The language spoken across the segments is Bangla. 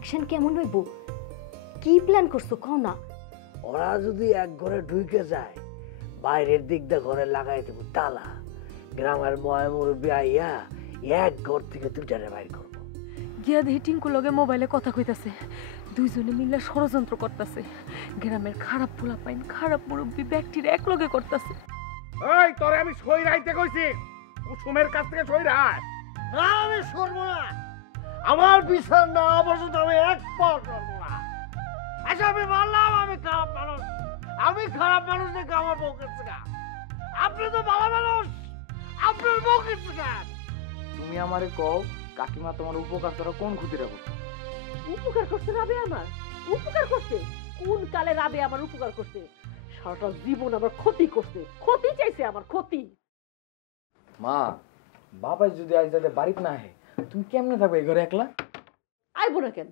রিয়াকশন কেমন হইব? কি প্ল্যান করছো কও না? ওরা যদি এক ঘরে ঢুকে যায়, বাইরের দিক দিয়ে ঘরে লাগাই দেবো তালা। গ্রামের ময় মুরব্বী আইয়া এক ঘর থেকে দুইটারে বাইর করবো। গিয়া দেখি টিঙ্কু লগে মোবাইলে কথা কইতাছে, দুইজনে মিলে ষড়যন্ত্র করতেছে। গ্রামের খারাপ পোলা পাইন, খারাপ মুরব্বী ব্যক্তির এক লগে করতেছে। এই তোরে আমি সই রাইতে কইছি, কুসুমের কাছ থেকে সই রায়। না, আমি সরবো না। আমার বিচার না পর্যন্ত আমি এক পা সরবো না। আচ্ছা, আমি বললাম আমি খারাপ মানুষ। আমি খারাপ মানুষ দেখে আমার বউ কেছে গা। আপনি তো ভালো মানুষ, আপনার বউ কেছে গা। তুমি আমারে কও কাকিমা তোমার উপকার করা কোন ক্ষতিটা করছে? উপকার করছে রাবে আমার? উপকার করছে? কোন কালে রাবে আমার উপকার করছে? সারাটা জীবন আমার ক্ষতি করছে, ক্ষতি চাইছে আমার, ক্ষতি। মা, বাবাই যদি আজ যাতে বাড়িতে না আহে, তুমি কেমনে থাকবে এই ঘরে একলা? আইবো না কেন?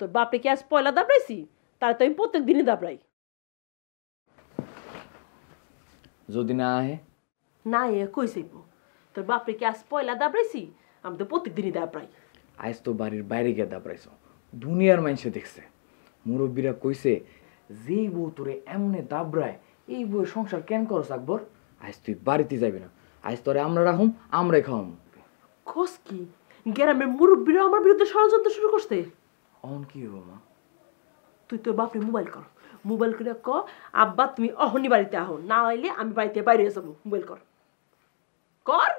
তোর বাপে কি আজ পয়লা দাবড়াইছি? তাহলে তো আমি প্রত্যেক দিনই দাবড়াই। যদি না আহে? না এ কই যাইব? তোর বাপে কি আজ পয়লা দাবড়াইছি? আমি তো প্রত্যেক দিনই দাবড়াই। আজ তো বাড়ির বাইরে গিয়ে দাবড়াইছো, দুনিয়ার মানুষে দেখছে। মুরব্বীরা কইছে যেই বউ তোরে এমনে দাবড়ায়, এই বউয়ের সংসার কেন করস আকবর? আজ তুই বাড়িতে যাবি না, আজ তোরে আমরা রাখুম, আমরাই খাওয়াম। খোঁজ কি গ্রামের মুরব্বীরা আমার বিরুদ্ধে ষড়যন্ত্র শুরু করছে? অন কি হবো মা? তুই তোর বাপরে মোবাইল কর, মোবাইল করে ক আব্বা তুমি অহনি বাড়িতে আহ, না হইলে আমি বাড়িতে বাইরে যাবো। মোবাইল কর, কর।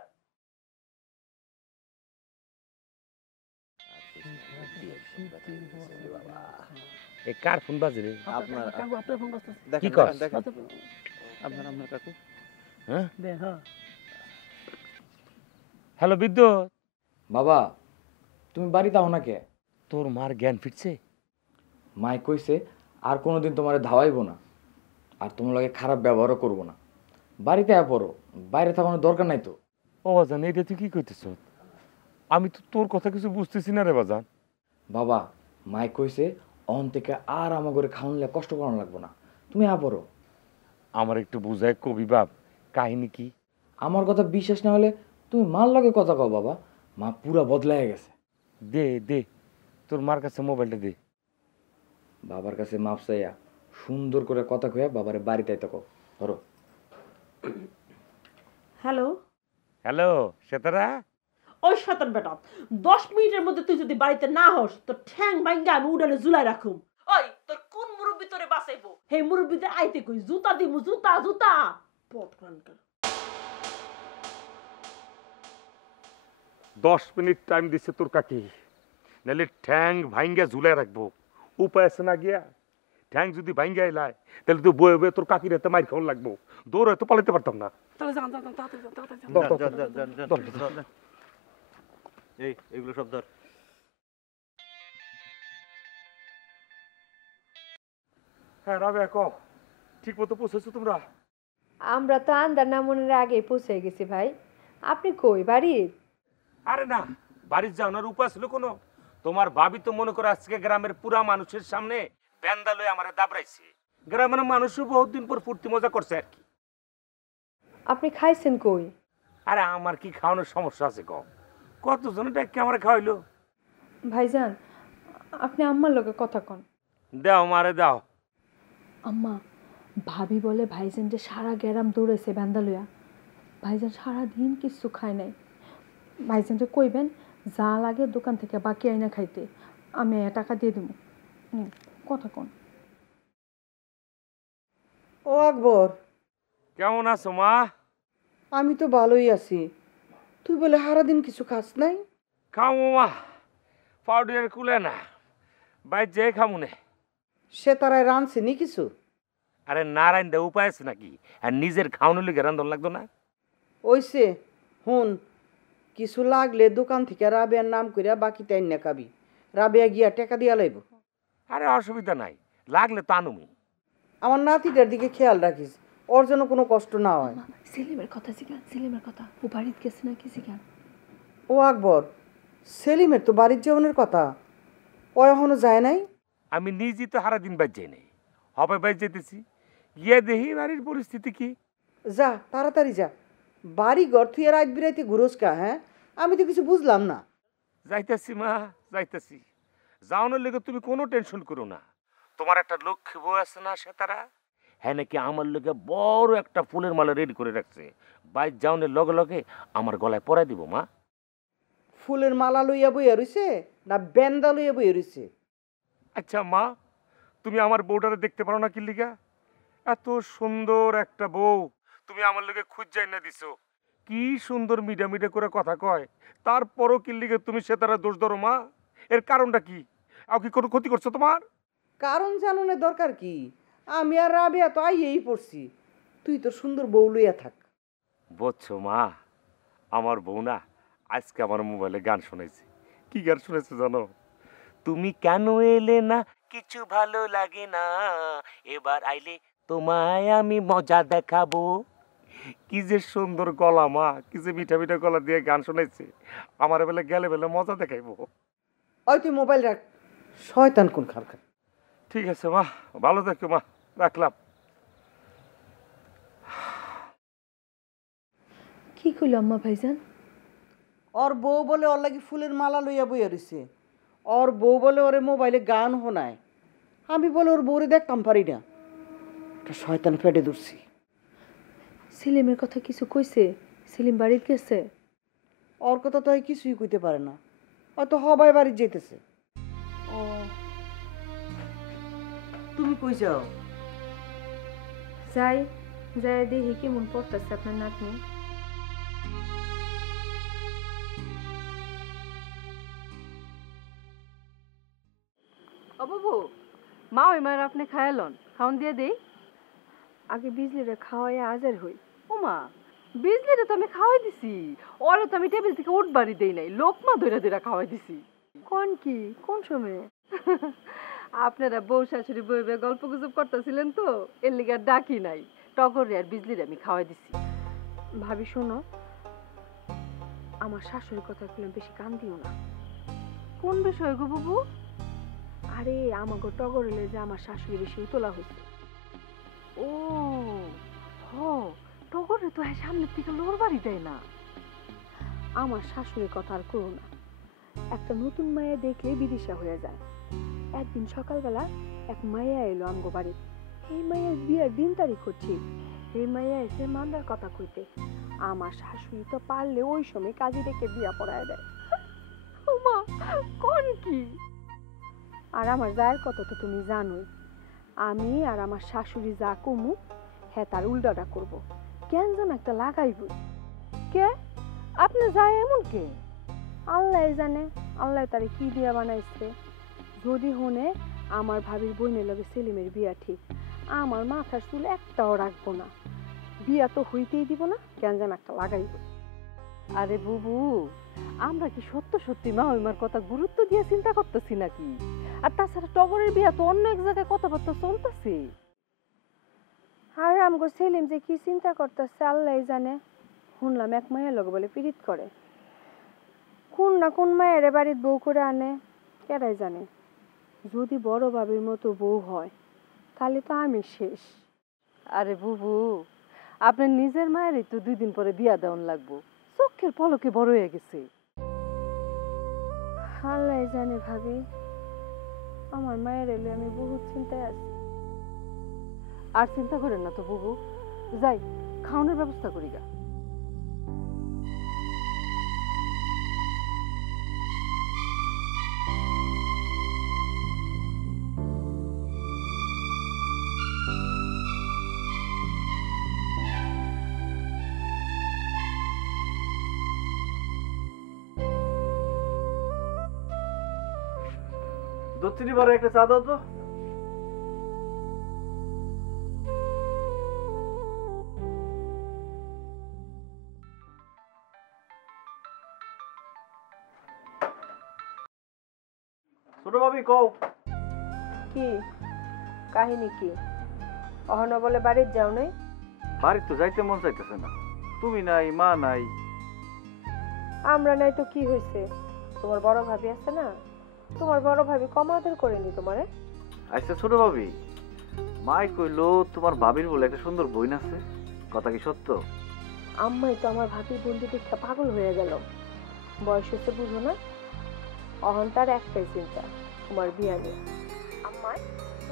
এ কার ফোন বাজে রে? আপনার ফোন করতে কি কর? আপনার কাকু। হ্যাঁ, দেখা। হ্যালো বিদ্যুৎ। বাবা, তুমি বাড়িতে আও না কে? তোর মার জ্ঞান ফিরছে? মাই কইছে আর কোনোদিন তোমারে ধাওয়াইবো না, আর তোমার লগে খারাপ ব্যবহারও করবো না। বাড়িতে আয় পড়ো, বাইরে থাকানোর দরকার নাই তো। ও বাজান, এটা তুই কি কইতেছ? আমি তো তোর কথা কিছু বুঝতেছি না রে বাজান। বাবা, মাই কইছে অন থেকে আর আমার ঘরে খাওয়ানলে কষ্ট করানো লাগবো না, তুমি আয় পড়ো। আমার একটু বুঝায় কবি বাপ, কাহিনী কি? আমার কথা বিশ্বাস না হলে তুমি মার লগে কথা কও বাবা, মা পুরা বদলায় গেছে। দে দে, তোর মার কাছে মোবাইলটা দে। বাবার কাছে মাপ চাইয়া সুন্দর করে কথা কইয়া বাবারে বাড়িতে আইতে কও। ধরো। হ্যালো। হ্যালো সেতারা। ওই শয়তান বেটা, 10 মিনিটের মধ্যে তুই যদি বাড়িতে না হস তো ঠ্যাং ভাঙ্গা আমি উড়ালে ঝুলাই রাখুম। ওই তোর কোন মুরব্বি তোরে বাঁচাইবো? হে মুরব্বিতে আইতে কই জুতা দিমু, জুতা জুতা। পথ কানকার। 10 মিনিট টাইম দিছে তোর কাকি, নাহলে ঠ্যাং ভাঙ্গা ঝুলাই রাখবো। উপায় আছে না গিয়া? ঠ্যাং যদি ভাঙ্গা এলায় তাহলে তুই বয়ে বয়ে তোর কাকির হাতে মাইর খাওয়ান লাগবো। দৌড় হয়তো পালাতে পারতাম না। তাহলে যান যান তাড়াতাড়ি যান। এই এগুলো সব ধর। হ্যাঁ রাবে, ঠিক মতো পৌঁছেছো তোমরা? আমরা তো আন্দার নামনের আগে পৌঁছে গেছি ভাই। আপনি কই বাড়ির? আরে না, বাড়ির যাওয়ার উপায় ছিল কোনো? তোমার ভাবি তো মনে করে আজকে গ্রামের পুরা মানুষের সামনে প্যান্দা লয়ে আমারে দাবড়াইছে। গ্রামের মানুষও বহুত দিন পর ফুর্তি মজা করছে আর কি। আপনি খাইছেন কই? আরে আমার কি খাওয়ানোর সমস্যা আছে কম? কতজনে ডাক্কে আমার খাওয়াইলো। ভাইজান, আপনি আম্মার লগে কথা কন। দাও মারে দাও। আম্মা, ভাবি বলে ভাইজান যে সারা গ্রাম দৌড়েছে ব্যান্দা লইয়া। ভাইজান সারাদিন কিছু খায় নাই। ভাইজান যে কইবেন যা লাগে দোকান থেকে বাকি আইনা খাইতে, আমি টাকা দিয়ে দেবো। কথা কন। ও আকবর, কেমন আছো মা? আমি তো ভালোই আছি। তুই বলে সারাদিন কিছু খাস নাই? খামো মা, পাউডার কুলে না, বাইর যে খামুনে। সে তারাই রাঁধছে নি কিছু? আরে নারায়ণ দে উপায় আছে নাকি? আর নিজের খাওয়ানো লিগে রান্ধন লাগতো না? ওইসে হুন, কিছু লাগলে দোকান থেকে রাবেয়ার নাম করিয়া বাকি টাইন না খাবি। রাবেয়া গিয়া টাকা দিয়া লাইব। আরে অসুবিধা নাই, লাগলে তো আনুমি। আমার নাতিটার দিকে খেয়াল রাখিস, ওর যেন কোনো কষ্ট না হয়। সেলিমের কথা জিগান, সেলিমের কথা। ও বাড়িতে গেছে নাকি জিগান। ও আকবর, সেলিমের তো বাড়ির জীবনের কথা, ও এখনো যায় নাই। আমি নিজেই তো সারাদিন বাইর যাই নাই, হবে বাইর যেতেছি। গিয়ে দেখি বাড়ির পরিস্থিতি কি। যা তাড়াতাড়ি যা, বাড়ি ঘর তুই রাত বিরাইতে ঘুরোস কা? হ্যাঁ, আমি তো কিছু বুঝলাম না। যাইতেছি মা, যাইতেছি। যাওনের লেগে তুমি কোনো টেনশন করো না। তোমার একটা লক্ষ্মী বউ আছে না সেতারা, হ্যাঁ নাকি আমার লেগে বড় একটা ফুলের মালা রেডি করে রাখছে। বাইর যাওনের লগে লগে আমার গলায় পরাই দিব মা। ফুলের মালা লইয়া বইয়া রইছে না বেন্দা লইয়া বইয়া রইছে? আচ্ছা মা, তুমি আমার বউটারে দেখতে পারো না কি লিগা? এত সুন্দর একটা বউ তুমি আমার লগে খুঁজাই না দিছো, কি সুন্দর মিডা মিডা করে কথা কয়, তারপরও কি লিগে তুমি সেতারা দোষ ধরো মা? এর কারণটা কি? আর কি কোনো ক্ষতি করছো তোমার? কারণ জানানোর দরকার কি? আমি আর রাবেয়া তো আইয়েই পড়ছি, তুই তোর সুন্দর বউ লইয়া থাক। বুঝছো মা, আমার বউ না আজকে আমার মোবাইলে গান শুনেছে। কি গান শুনেছে জানো? তুমি কেন এলে না, কিছু ভালো লাগে না, এবার আইলে তোমায় আমি মজা দেখাবো। কি যে সুন্দর গলা মা, কি যে মিঠা মিঠা গলা দিয়ে গান শোনাইছে, আমার বেলা গেলে বেলা মজা দেখাইবো। ওই তুই মোবাইল রাখ, শয়তান কোন খারখার। ঠিক আছে মা, ভালো থাকো মা, রাখলাম। কি কইল আম্মা ভাইজান? ওর বউ বলে ওর লাগি ফুলের মালা লইয়া বইয়া রইছে, ওর বউ বলে ওরে মোবাইলে গান শোনায়, আমি বলে ওর বউরে দেখতাম পারি না, একটা শয়তান পেটে ধরছি। সেলিমের কথা কিছু কইছে? সেলিম বাড়িতে গেছে? ওর কথা তো কিছুই কইতে পারে না, হয়তো হবাই বাড়ি যেতেছে। ও, তুমি কই যাও? যাই যাই দেখি কেমন পড়তেছে আপনার নাতনি। ও বাবু, মা ওই মায়ের আপনি খায়ালন, খাওন দিয়ে দেই। আগে বিজলিরে খাওয়াই আজার হই। ও মা, বিজলিরে তো আমি খাওয়াই দিছি, ওরে তো আমি টেবিল থেকে উঠবারই দেই নাই, লোকমা ধইরা ধইরা খাওয়াই দিছি। কোন কি কোন সময়ে? আপনারা বউ শাশুড়ি বইবে গল্প গুজব করতেছিলেন তো, এর লিগে আর ডাকি নাই। টগরে আর বিজলিরে আমি খাওয়াই দিছি। ভাবি শোনো, আমার শাশুড়ির কথা কইলে বেশি কান দিও না। কোন বিষয় গো বাবু? আরে আমাগো টগরলে যে আমার শাশুড়ি বেশি উতলা হইছে। ও হ, টগরে তো সামনের থেকে লোর বাড়ি দেয় না। আমার শাশুড়ির কথা আর করো না, একটা নতুন মায়া দেখলে বিদিশা হয়ে যায়। একদিন সকালবেলা এক মায়া এলো আমগো বাড়ি, এই মায়ের বিয়ের দিন তারিখ করছি। এই মায়া এসে মান্দার কথা কইতে, আমার শাশুড়ি তো পারলে ওই সময় কাজী ডেকে বিয়া পড়ায় দেয়। মা কোন কি? আর আমার যায়ের কথা তো তুমি জানোই, আমি আর আমার শাশুড়ি যা কমু হ্যাঁ তার উল্টাটা করব। কেন যেন একটা লাগাইবই। কে আপনি যায় এমন কে? আল্লাহ জানে আল্লাহ তারে কি দিয়া বানাইছে। যদি হনে আমার ভাবির বোনের লগে সেলিমের বিয়া ঠিক, আমার মাথার চুল একটাও রাখবো না, বিয়া তো হইতেই দিব না, কেন যেন একটা লাগাইব। আরে বুবু, আমরা কি সত্য সত্যি মা ওইমার কথা গুরুত্ব দিয়ে চিন্তা করতেছি নাকি? আর তাছাড়া টগরের বিয়া তো অন্য এক জায়গায় কথাবার্তা চলতেছে। আর আমগো সেলিম যে কি চিন্তা করতেছে আল্লাহ জানে। শুনলাম এক মায়ের লগে বলে পীড়িত করে, কোন না কোন মায়ের বাড়ির বউ করে আনে, কেরাই জানে। যদি বড় বাবির মতো বউ হয় তাহলে তো আমি শেষ। আরে বুবু, আপনার নিজের মায়েরই তো 2 দিন পরে বিয়া দেওয়ান লাগবো, চোখের পলকে বড় হয়ে গেছে। আল্লাহ জানে ভাবি, আমার মায়ের এলে আমি বহুত চিন্তায় আছি। আর চিন্তা করেন না তো বুবু, যাই খাওয়ানোর ব্যবস্থা করি গা। দক্ষিণী বারে একটা চা দাও তো। ছোট ভাবি কও। কি কাহিনী কি? অহন বলে বাড়ির যাও নাই? বাড়ি তো যাইতে মন চাইতেছে না, তুমি নাই মা নাই। আমরা নাই তো কি হয়েছে? তোমার বড় ভাবি আছে না, তোমার বড় ভাবি কম আদর করেনি তোমারে? আচ্ছা ছোট ভাবি, মাই কইলো তোমার ভাবির বলে একটা সুন্দর বোন আছে, কথা কি সত্য? আম্মাই তো আমার ভাবির বন্ধু দেখতে পাগল হয়ে গেল। বয়স হচ্ছে বুঝো না, অহন তার একটাই চিন্তা তোমার বিয়া নিয়ে। আম্মাই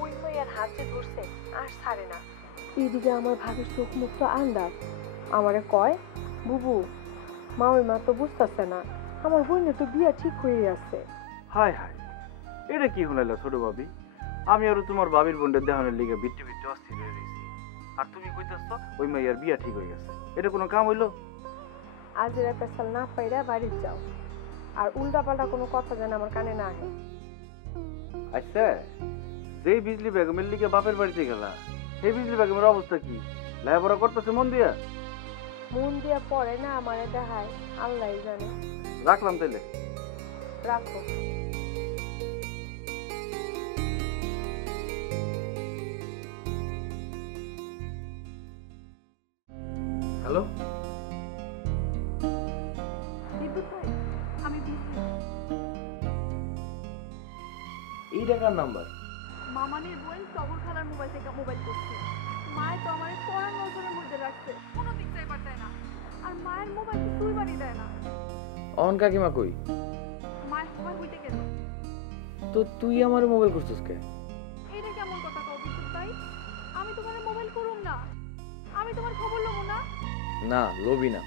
ওই মেয়ের হাত যে ধরছে আর ছাড়ে না। এদিকে আমার ভাবির চোখ মুখ তো আন্দাজ, আমারে কয় বুবু মামি মা তো বুঝতেছে না আমার বোনের তো বিয়া ঠিক হয়ে আছে। হায় হায়, এটা কি হলাইলা ছোট ভাবি? আমি আরো তোমার বাবির বোনদের দেখানোর লিগে বিট্টি বিট্টি অস্থির হয়ে রয়েছি, আর তুমি কইতেছ ওই মেয়ের বিয়া ঠিক হয়ে গেছে। এটা কোনো কাম হইলো? আজের পেশাল না পাইরা বাড়ি যাও, আর উল্টা পাল্টা কোনো কথা যেন আমার কানে না আসে। আচ্ছা, যেই বিজলি বেগমের লিগে বাপের বাড়িতে গেলা, সেই বিজলি বেগমের অবস্থা কি? লেখাপড়া করতেছে মন দিয়া? মন দিয়া পড়ে না, আমারে দেখায় আল্লাহই জানে। রাখলাম তাইলে। রাখো। হ্যালো, বিদ্যুৎ ভাই, আমি বিজি। এই টাকার নাম্বার? মামানের বোন টগর খালার মোবাইল থেকে মোবাইল করছে। মায়ের তো আমার পড়ার নজরের মধ্যে রাখছে, কোনো দিক চাইবার দেয় না, আর মায়ের মোবাইল তো তুই বাড়ি দেয় না। অন কাকিমা কই? মায়ের মোবাইল হইতে গেল। তো তুই আমার মোবাইল করছিস কে? এইটা কেমন কথা কও বিদ্যুৎ ভাই? আমি তোমার মোবাইল করুম না, আমি তোমার খবর লব না। না, লবি না।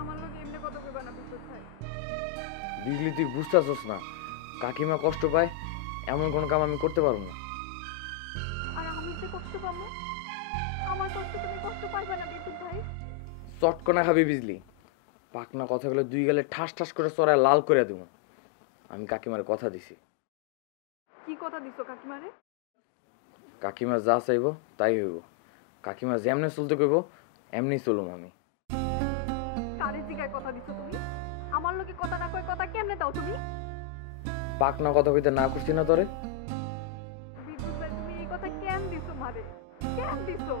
আমার লোক এমনি কথা কইবা না বিদ্যুৎ ভাই। বিজলি তুই বুঝতেছস না, কাকিমা কষ্ট পায়, এমন কোনো কাম আমি করতে পারবো না। আর আমি যে কষ্ট পাবো, আমার কষ্ট তুমি কষ্ট পাইবা না বিদ্যুৎ ভাই। চটকনা খাবি বিজলি, পাকনা কথাগুলো দুই গেলে ঠাস ঠাস করে চড়ায় লাল করে দেবো। আমি কাকিমার কথা দিছি। কি কথা দিছো কাকিমারে? কাকিমা যা চাইবো তাই হইব। কাকিমা যেমনে চলতে কইব এমনি চলুম আমি। কারে জিগায় কথা দিছো তুমি? আমার লোকে কথা না কই কথা কেমনে দাও তুমি? পাকনা কথা কইতে না করছি না তোরে? বিদ্যুৎ ভাই তুমি এই কথা কেন দিছো মারে? কেন দিছো?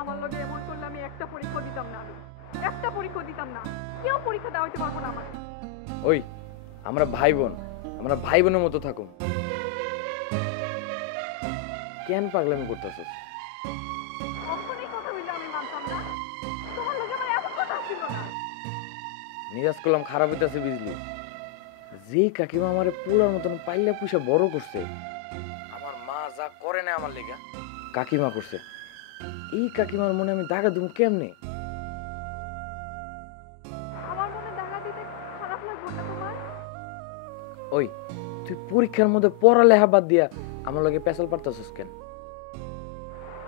আমার লোকে এমন করলে আমি একটা পরীক্ষা দিতাম না, আমি একটা পরীক্ষা দিতাম না। কেউ পরীক্ষা দেওয়া হইতে পারবো না আমার। ওই আমরা ভাই বোন, আমরা ভাই বোনের মতো থাকুম। কেন পাগলামি করতেছস? কখনই কথা হইলে আমি মানতাম না, তোমার লোকে আমার এত কথা ছিল না। নিরাজ করলাম খারাপ হইতাছে বিজলি। যেই কাকিমা আমারে পুরার মতন পাইলে পুষে বড় করছে, আমার মা যা করে না আমার লেগা কাকিমা করছে। এই কাকিমার মনে আমি দাগা দিব কেমনে? আমার মনে দাগা দিতে খারাপ লাগবে না তোমার? ওই তুই পরীক্ষার মধ্যে পড়ালেখা বাদ দিয়া আমার লগে পেছাল পারতাছস কেন?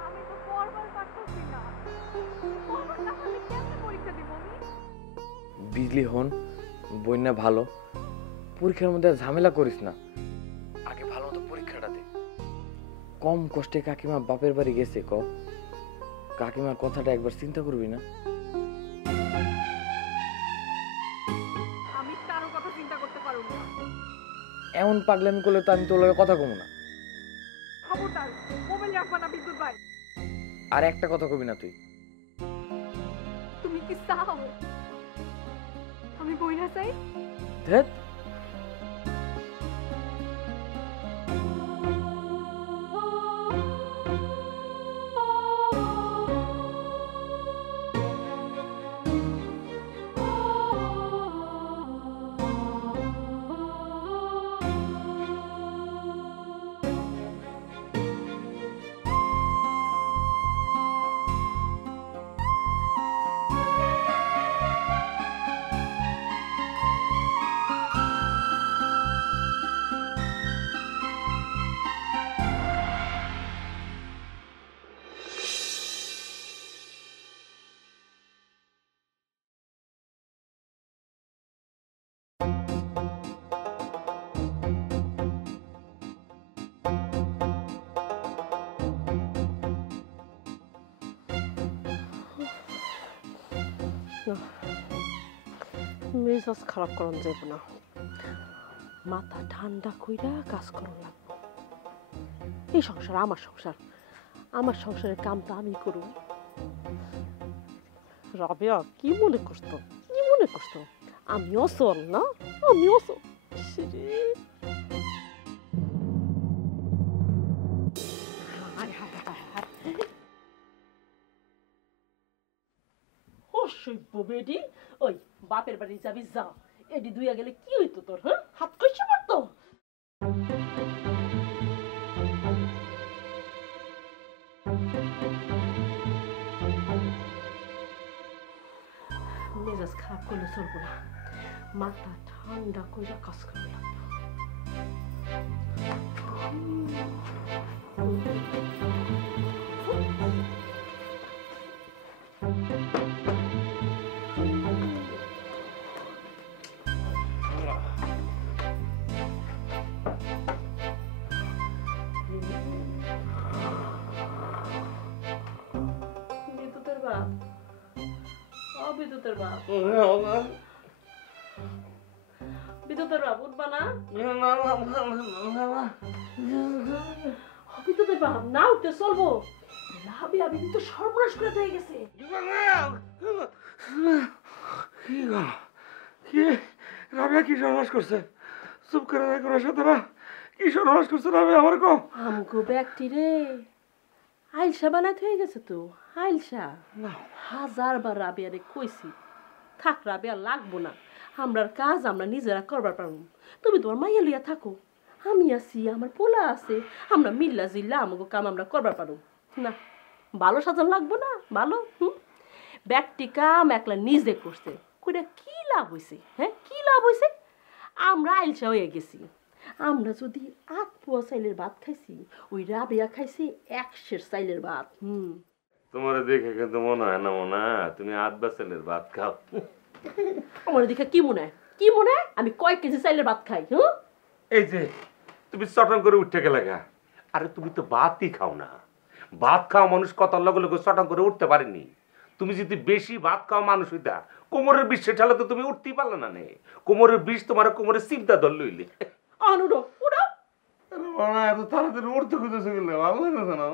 আমি তো পড়বার পারতেছি না, পড়বার না পারলে কেমনে পরীক্ষা দিব আমি? বিজলি হন বইনা ভালো, পরীক্ষার মধ্যে ঝামেলা করিস না, আগে ভালো মতো পরীক্ষাটা দে। কম কষ্টে কাকিমা বাপের বাড়ি গেছে, ক কাকিমার কথাটা একবার চিন্তা করবি না? আমি কারো কথা চিন্তা করতে পারব না। এমন পাগলামি করলে তো আমি তোর লগে কথা কমু না। খবরদার মোবাইল রাখবা না বিদ্যুৎ ভাই। আর একটা কথা কবি না তুই। তুমি কি চাও আমি বই না চাই? ধ্যাৎ, মেজাজ খারাপ করন যাইব না, মাথা ঠান্ডা কইরা কাজ করন লাগবো। এই সংসার আমার সংসার, আমার সংসারের কামটা আমি করব। রাবেয়া কি মনে করতো, কি মনে করতো আমিও চল না, আমিও চল। অসভ্য বেডি, ওই বাপের বাড়ি যাবি যা, এডি দুইয়া গেলে কি হইতো তোর? হ্যাঁ, হাত কইসে পড়তো। মেজাজ খারাপ করলে চলবো না, মাথা ঠান্ডা করে কাজ করে লাগবে। বিদ্যুতের বাপ, বিদ্যুতের বাপ, বিদ্যুতের বাপ, উঠবা না? বিদ্যুতের বাপ না উঠতে চলবো, রাবিয়া বিদ্যুৎ তো সর্বনাশ করে হয়ে গেছে। রাবিয়া কি সর্বনাশ করছে? চুপ করে রাখো না সাথে, কি সর্বনাশ করছে রাবিয়া আমার কো? আমগো ব্যক্তি রে আইলসা বানাইতে হয়ে গেছে তো, আইলসা। হাজারবার রাবিয়ারে কইছি থাক রাবিয়া লাগবো না, আমরার কাজ আমরা নিজেরা করবার পারবো, তুমি তোমার মাইয়া লইয়া থাকো, আমি আছি, আমার পোলা আছে, আমরা মিল্লা জিল্লা আমাকে কাম আমরা করবার পারবো না। ভালো সাজান লাগবো না, ভালো ব্যক্তি কাম একলা নিজে করছে, কইরা কি লাভ হইছে? হ্যাঁ, কি লাভ হইছে? আমরা আইলসা হয়ে গেছি। আমরা যদি 8 পোয়া চাইলের ভাত খাইছি, ওই রাবিয়া খাইছি 100 চাইলের ভাত। তোমার দেখে কিন্তু মনে হয় না মনে তুমি 8 বাসেলের ভাত খাও। আমার দেখে কি মনে হয়? কি মনে হয় আমি কয় কেজি চাইলের ভাত খাই? এই যে তুমি চটন করে উঠতে গেলে গা, আরে তুমি তো ভাতই খাও না। ভাত খাওয়া মানুষ কত লগে লগে চটন করে উঠতে পারেনি। তুমি যদি বেশি ভাত খাওয়া মানুষ হইতা, কোমরের বিষ ঠেলে তো তুমি উঠতেই পারলে না। নে কোমরের বিষ তোমার কোমরে সিপদা ধর লইলে। অনুরো উড়ো, এত তাড়াতাড়ি উঠতে খুঁজেছে গেলে ভালো লাগছে না।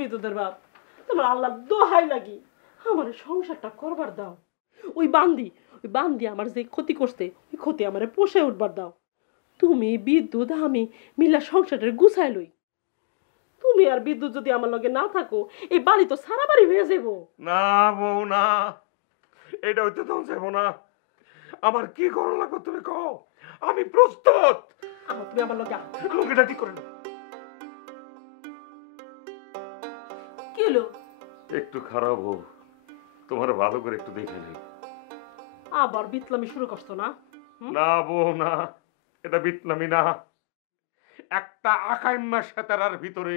বিদ্যুতের বাপ, তোমার আল্লাহ দোহাই লাগি আমার সংসারটা করবার দাও। ওই বান্দি আমার যে ক্ষতি করছে, ওই ক্ষতি আমারে পোষে উঠবার দাও। তুমি বিদ্যুৎ আমি মিল্লা সংসারের গুছাই লই। তুমি আর বিদ্যুৎ যদি আমার লগে না থাকো, এই বাড়ি তো সারা বাড়ি হয়ে যাবো। না বউ না, এটা হইতে তো যাবো না। আমার কি করা লাগবে তুমি কও, আমি প্রস্তুত। তুমি আমার লগে লোকেটা ঠিক করে না। কি হলো? একটু খারাপ হোক, তোমার ভালো করে একটু দেখে নেই। আবার বিতলামি শুরু করছো না? না বউ না, এটা বিতলামি না। একটা আকাইম্মা সেতারার ভিতরে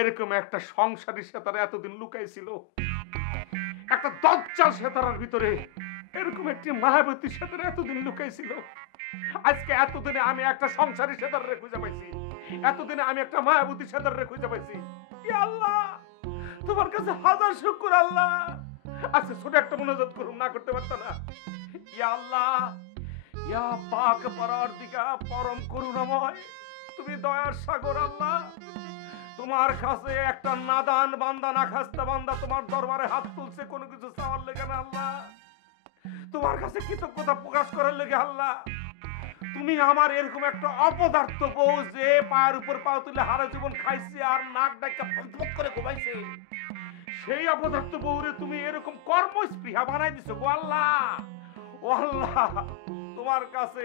এরকম একটা সংসারী সেতারা এতদিন লুকাইছিল। একটা দজ্জাল সেতারার ভিতরে এরকম একটি মায়াবতী সেতারা এতদিন লুকাইছিল। আজকে এতদিনে আমি একটা সংসারী সেতারে খুঁজে পাইছি, এতদিনে আমি একটা মায়াবতী সেতারে খুঁজে পাইছি। ইয়া আল্লাহ, তোমার কাছে হাজার শুকর আল্লাহ। আচ্ছা ছোট একটা মনোযোগ করুন, না করতে পারতো না। ইয়া আল্লাহ, ইয়া পাক পরওয়ারদিগার, পরম করুণাময়, তুমি দয়ার সাগর আল্লাহ। তোমার কাছে একটা নাদান বান্দা, না খাস্তা বান্দা তোমার দরবারে হাত তুলছে কোনো কিছু চাওয়ার লেগে না আল্লাহ, তোমার কাছে কৃতজ্ঞতা প্রকাশ করার লেগে আল্লাহ। তুমি আমার এরকম একটা অপদার্থ বউ, যে পায়ের উপর পা তুলে হারা জীবন খাইছে আর নাক ডাকা ফটফট করে ঘুমাইছে, সেই অপদার্থ বউরে তুমি এরকম কর্মস্পৃহা বানাই দিছো গো আল্লাহ। ও আল্লাহ, তোমার কাছে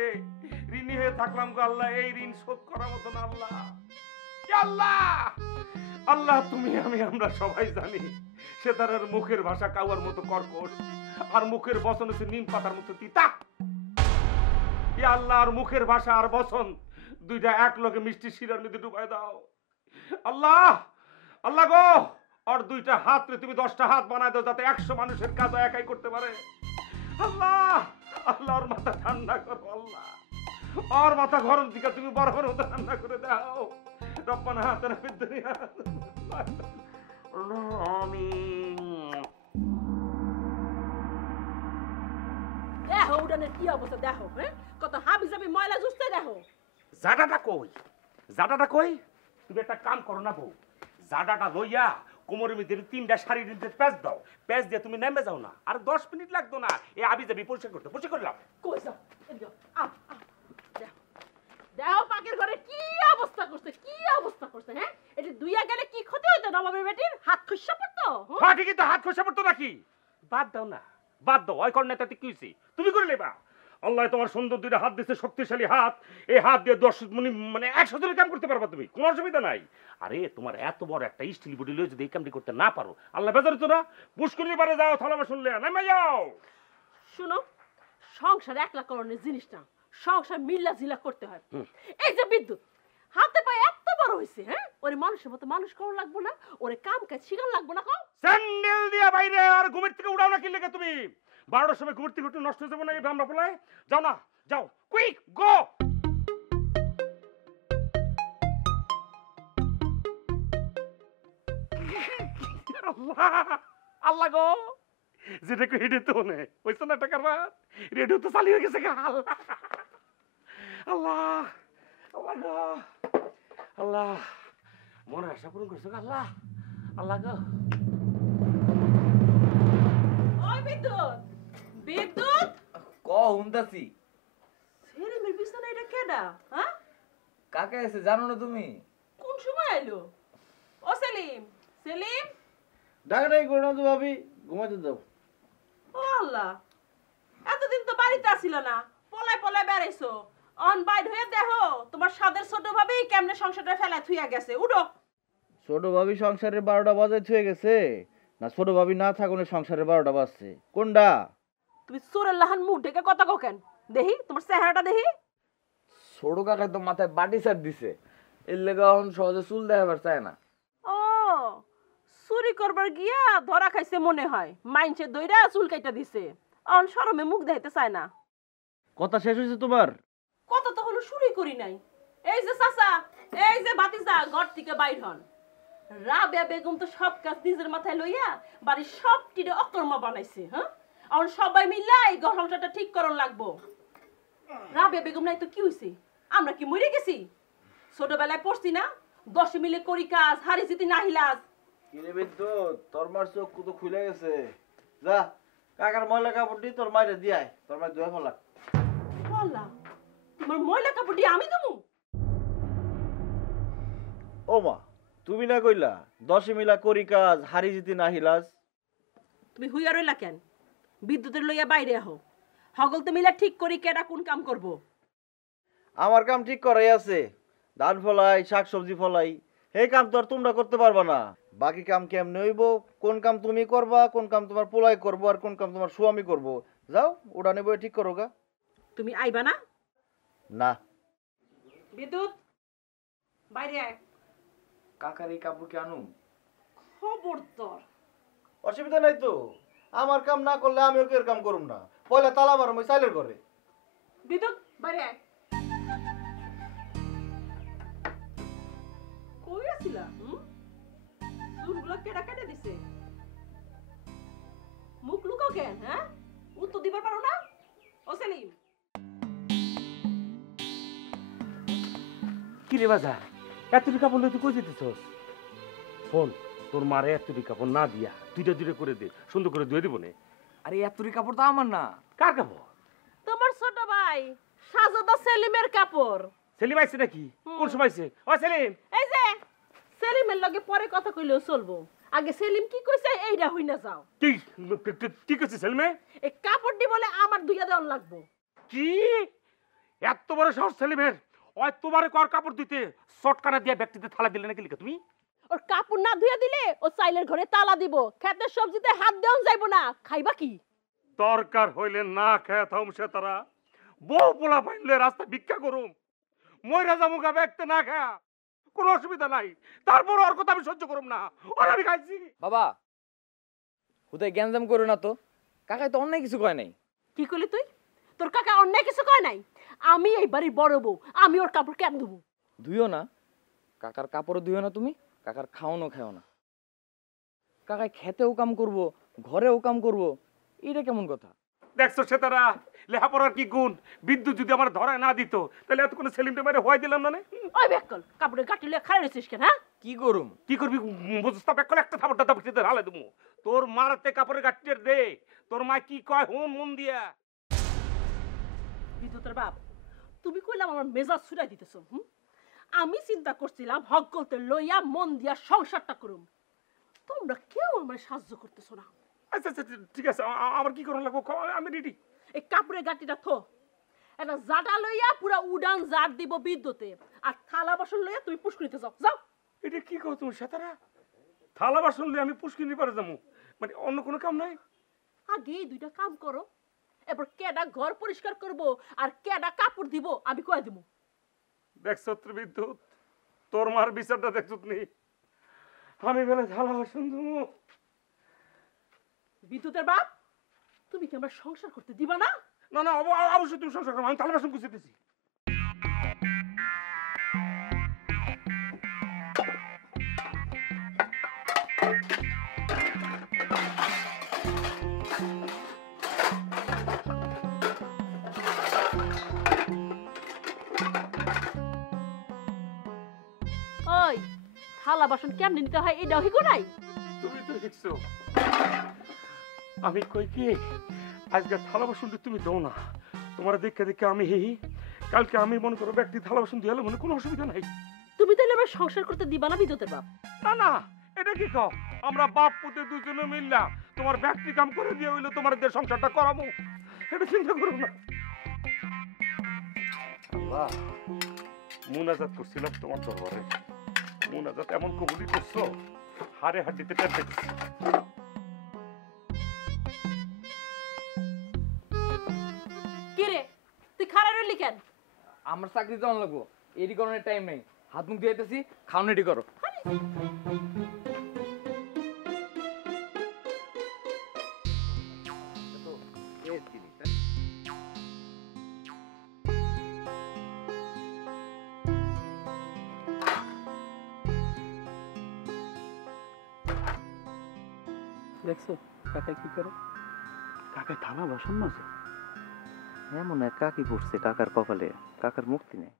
ঋণী হয়ে থাকলাম গো আল্লাহ, এই ঋণ শোধ করার মতো না আল্লাহ। আল্লাহ আল্লাহ, তুমি আমরা সবাই জানি সেতারের মুখের ভাষা কাউয়ার মতো কর্কশ, আর মুখের বচন হচ্ছে নিম পাতার মতো তিতা। ইয়া আল্লাহ, আর মুখের ভাষা আর বচন দুইটা এক লগে মিষ্টি শিরার মধ্যে ডুবাই দাও আল্লাহ। আল্লাহ গো, আর দুইটা হাত রে তুমি 10টা হাত বানায় দাও, যাতে 100 মানুষের কাজ একাই করতে পারে আল্লাহ। আল্লাহ, ওর মাথা ঠান্ডা করো আল্লাহ, ওর মাথা গরম দিকে তুমি বরফের মতো ঠান্ডা করে দাও। রব্বানা আতিনা ফিদ দুনিয়া আমিন। দেখো উড়ানের কি অবস্থা, দেখো কত হাবি যাবি ময়লা জুসতে, দেখো জাডাটা কই? তুমি একটা কাম করো না বউ, জাডাটা লইয়া কোমরের মধ্যে 3টা শাড়ি নিতে প্যাচ দাও, প্যাচ দিয়ে তুমি নেমে যাও না, আর 10 মিনিট লাগতো না। এই আবি যাবি পরিষ্কার করলাম। কই যাও, এদিকে দেখো পাকের ঘরে কি অবস্থা করছে, হ্যাঁ? এটা দুইয়া গেলে কি ক্ষতি হইতো নবাবের বেটির? হাত খসা পড়তো। হ্যাঁ ঠিকই তো, হাত খসা পড়তো নাকি? বাদ দাও না, বাদ দাও। ওই কর্ণেতা কি হইছে তুমি করে নেবা। আল্লাহ তোমার সুন্দর দুইটা হাত দিচ্ছে, শক্তিশালী হাত। এই হাত দিয়ে 10 মানে 100 জনের কাম করতে পারবা তুমি, কোনো অসুবিধা নাই। আরে তোমার এত বড় একটা স্টিল বডি লয়ে যদি এই কামটি করতে না পারো, আল্লাহ বেজার তো না। পুষ্করিণী পারে যাও, থালা বাসন লয়ে নামে যাও। শুনো, সংসার একলা করণের জিনিস না, সংসার মিল্লা জিলা করতে হয়। এই যে বিদ্যুৎ হাতে পায়ে এত বড় হয়েছে, হ্যাঁ, ওরে মানুষের মতো মানুষ করা লাগবো না? ওরে কাম কাজ শিখান লাগবো না? কও স্যান্ডেল দিয়া বাইরে আর ঘুমের থেকে উড়াও না কি লেগে তুমি? 12টার সময় ঘুমের থেকে উঠে নষ্ট হয়ে যাবো না এই আমরা পোলায়? যাও না, যাও, কুইক গো। আল্লাহ গো, যেটা কই হেডে তো নে হইছে না টাকার বাদ, রেডিও তো চালু হয়ে গেছে। আল্লাহ আল্লাহ আল্লাহ গো, আল্লাহ মনের আশা পূরণ করছো আল্লাহ। আল্লাহ গো। ওই বিদ্যুৎ, বিদ্যুৎ ক হুনতাছি। সেলিমের বিছানা এটা কেডা? হ্যাঁ, কাকা এসে জানো না তুমি? কোন সময় আইলো? ও সেলিম, সেলিম। ডাকাডাকি করো না তো ভাবি, ঘুমাইতে দাও। ও আল্লাহ, এতদিন তো বাড়িতে আসিল না, পলায় পলায় বেড়াইছো। অন বাইর হয়ে দেখো তোমার সাদের ছোট ভাবি কেমনে সংসারটা ফেলায় থুইয়া গেছে। উঠো। ছোট ভাবি সংসারের 12টা বাজে থুয়ে গেছে না ছোট ভাবি না থাকুনে সংসারের 12টা বাজছে? কোনটা? তুমি চোরের লাহান মুখ ঢেকে কথা কও কেন? দেখি তোমার চেহারাটা দেখি। ছোট কাকা তো মাথায় বাটি সার দিছে, এর লেগে এখন সহজে চুল দেখাবার চায় না। ও, চুরি করবার গিয়া ধরা খাইছে মনে হয়, মাইনছে দইরা চুল কাইটা দিছে, অন শরমে মুখ দেখাইতে চায় না। কথা শেষ হয়েছে তোমার? কথা তো হলো শুরুই করি নাই। এই যে চাচা, এই যে ভাতিজা ঘর থেকে বাইর হন। রাবেয়া বেগম তো সব কাজ নিজের মাথায় লইয়া বাড়ির সব টিরে অকর্মা বানাইছে। হ্যাঁ, আর সবাই মিলে এই ঘর সংসারটা ঠিক করন লাগবো। রাবেয়া বেগম নাই তো কি হইছে? আমরা কি মরে গেছি? ছোটবেলায় পড়ছি না, 10 মিলে করি কাজ, হারি জিতি নাহিলাজ। কিরে বিদ্যুৎ, তোর মার চোখ তো খুলে গেছে। যা কাকার ময়লা কাপড়টি তোর মাইরে দিয়াই, তোর মায়ের ধুয়ে ফেলা। আল্লাহ, তোমার ময়লা কাপড় দিয়ে আমি দেবো? ও মা, তুমি না কইলা 10 মিলা করি কাজ, হারি জিতি নাহিলাজ? তুমি হুইয়া রইলা কেন? বিদ্যুতের লইয়া বাইরে আহো। হগল তো মিলা ঠিক করি কেডা কোন কাম করব। আমার কাম ঠিক করাই আছে, ধান ফলাই, শাক সবজি ফলাই। এই কাম তো আর তোমরা করতে পারবা না। বাকি কাম কেমনে হইব, কোন কাম তুমি করবা, কোন কাম তোমার পোলাই করবো, আর কোন কাম তোমার স্বামী করবো। যাও উড়ানে বই ঠিক করো গা। তুমি আইবা না? না। বিদ্যুৎ, বাইরে আয়। কাকার এই কাপড় কি আনুম? খবরদার। অসুবিধা নাই তো, আমার কাম না করলে আমি ওকে কাম করুম না। পয়লা তালা মারম ওই চাইলের ঘরে। বিদ্যুৎ, বাইরে আয়। কই আছিলা? চুলগুলো কেডা কেটে দিছে? মুখ লুকাও কেন? হ্যাঁ, উত্তর দিবার পারো না? ও সেলিম। কি রে বাজার, এতটি কাপড় লইতে কই যেতেছস? ফোন তোর মারে এতটি কাপড় না দিয়া দুইটা দুইটা করে দে, সুন্দর করে ধুয়ে দিব নে। আরে এতরি কাপড় তো আমার না। কার কাপড়? তোমার ছোট ভাই সাজদা সেলিমের কাপড়। সেলিম আইছে নাকি? কোন সময় আইছে? ও সেলিম, এই যে সেলিমের লগে পরে কথা কইলেও চলবো, আগে সেলিম কি কইছে এইটা হই না যাও। কি কি কইছে সেলিমে? এই কাপড় দি বলে আমার দুইয়া দেওয়ার লাগবো। কি এত বড় সাহস সেলিমের? ওই তোমারে কর কাপড় দিতে শর্টকানা দিয়া ব্যক্তিতে থালা দিলে নাকি লিখা তুমি? ওর কাপড় না ধুইয়া দিলে ও চাইলের ঘরে তালা দিব, খেতের সবজিতে হাত দেওয়া যাইবো না। খাইবা কি? দরকার হইলে না খেয়ে থাম সে তারা, বউ পোলা পাইলে রাস্তা ভিক্ষা করুম, ময়রা জামুকা ব্যক্তি না খায়া কোনো অসুবিধা নাই। তারপর ওর কথা আমি সহ্য করুম না, ওর আমি খাইছি। বাবা হুদাই গ্যাঞ্জাম করো না তো, কাকাই তো অন্যায় কিছু কয় নাই। কি করলি তুই? তোর কাকা অন্যায় কিছু কয় নাই? আমি এই বাড়ির বড় বউ, আমি ওর কাপড় কেন দেবো? ধুইও না, কাকার কাপড়ও ধুইও না তুমি, কাকার খাওয়ানো খাও না। কাকাই খেতেও কাম করবো, ঘরেও কাম করবো, এটা কেমন কথা? দেখছো সে তারা লেখাপড়ার কি গুণ। বিদ্যুৎ যদি আমার ধরায় না দিত তাহলে এত কোনো সেলিমটা মেরে হয়ে দিলাম না। ওই বেকল কাপড়ে গাঁটি লইয়া খাড়া রইছিস কেন? হ্যাঁ, কি করুম? কি করবি বুঝছ না? বেকল একটা থাপড় দাদা পিছিয়ে হালে দেবো। তোর মারাতে কাপড়ের গাঁটির দে, তোর মা কি কয় হুন মন দিয়া। বিদ্যুতের বাপ, তুমি কইলাম আমার মেজাজ ছুটাই দিতেছ। আমি চিন্তা করছিলাম হকলতে লইয়া মন দিয়া সংসারটা করুম, তোমরা কেউ আমার সাহায্য করতেছো না। আচ্ছা আচ্ছা ঠিক আছে, আমার কি করা লাগবো? আমি রেডি। এই কাপড়ের গাঁটিটা থো, এটা জাটা লইয়া পুরা উড়ান জাট দিব বিদ্যুতে, আর থালা বাসন লইয়া তুমি পুষ্করিতে যাও যাও। এটা কি কও তুমি সেতারা? থালা বাসন লইয়া আমি পুষ্কিনি পারে যাবো? মানে অন্য কোনো কাম নাই? আগে এই দুইটা কাম করো, এরপর কেডা ঘর পরিষ্কার করব আর কেডা কাপড় দিব আমি কয়ে দিব। দেখছ বিদ্যুৎ, তোর মার বিচারটা দেখছত নি? আমি বেলা থালা বাসন ধুমু। বিদ্যুতের বাপ, তুমি কি আমরা সংসার করতে দিবা না? না না, অবশ্যই তুমি সংসার করো, আমি থালা বাসন গুছিয়েছি। ওই থালা বাসন কেমনে নিতে হয় এটাও হিকো নাই? তুমি তো দেখছো আমি কই কি আজকে থালা বাসন তুমি দাও না, তোমার দেখে দেখে আমি কালকে আমি মনে করো ব্যক্তি থালা বাসন দিয়ে মনে কোনো অসুবিধা নাই। তুমি তাহলে আবার সংসার করতে দিবা না বিদ্যুতের বাপ? না না, এটা কি কও? আমরা বাপ পুতে দুজনে মিললা তোমার ব্যক্তি কাম করে দিয়ে হইলো তোমার দিয়ে সংসারটা করাবো, এটা চিন্তা করো না। আল্লাহ, মুনাজাত করছিলাম তোমার দরবারে, মুনাজাত এমন কবুলি করছো হাড়ে হাড্ডিতে টের পেয়েছি। কি রে তুই খাড়া রইলি কেন? আমার চাকরি যাওয়ান লাগবো, এডি করানোর টাইম নেই। হাত মুখ ধুয়েতেছি, খাওন রেডি করো। দেখছো কাকা কি করে? কাকা থালা বাসন মাঝে এমন এক কাকি পড়ছে কাকার কপালে, কাকার মুক্তি নেই।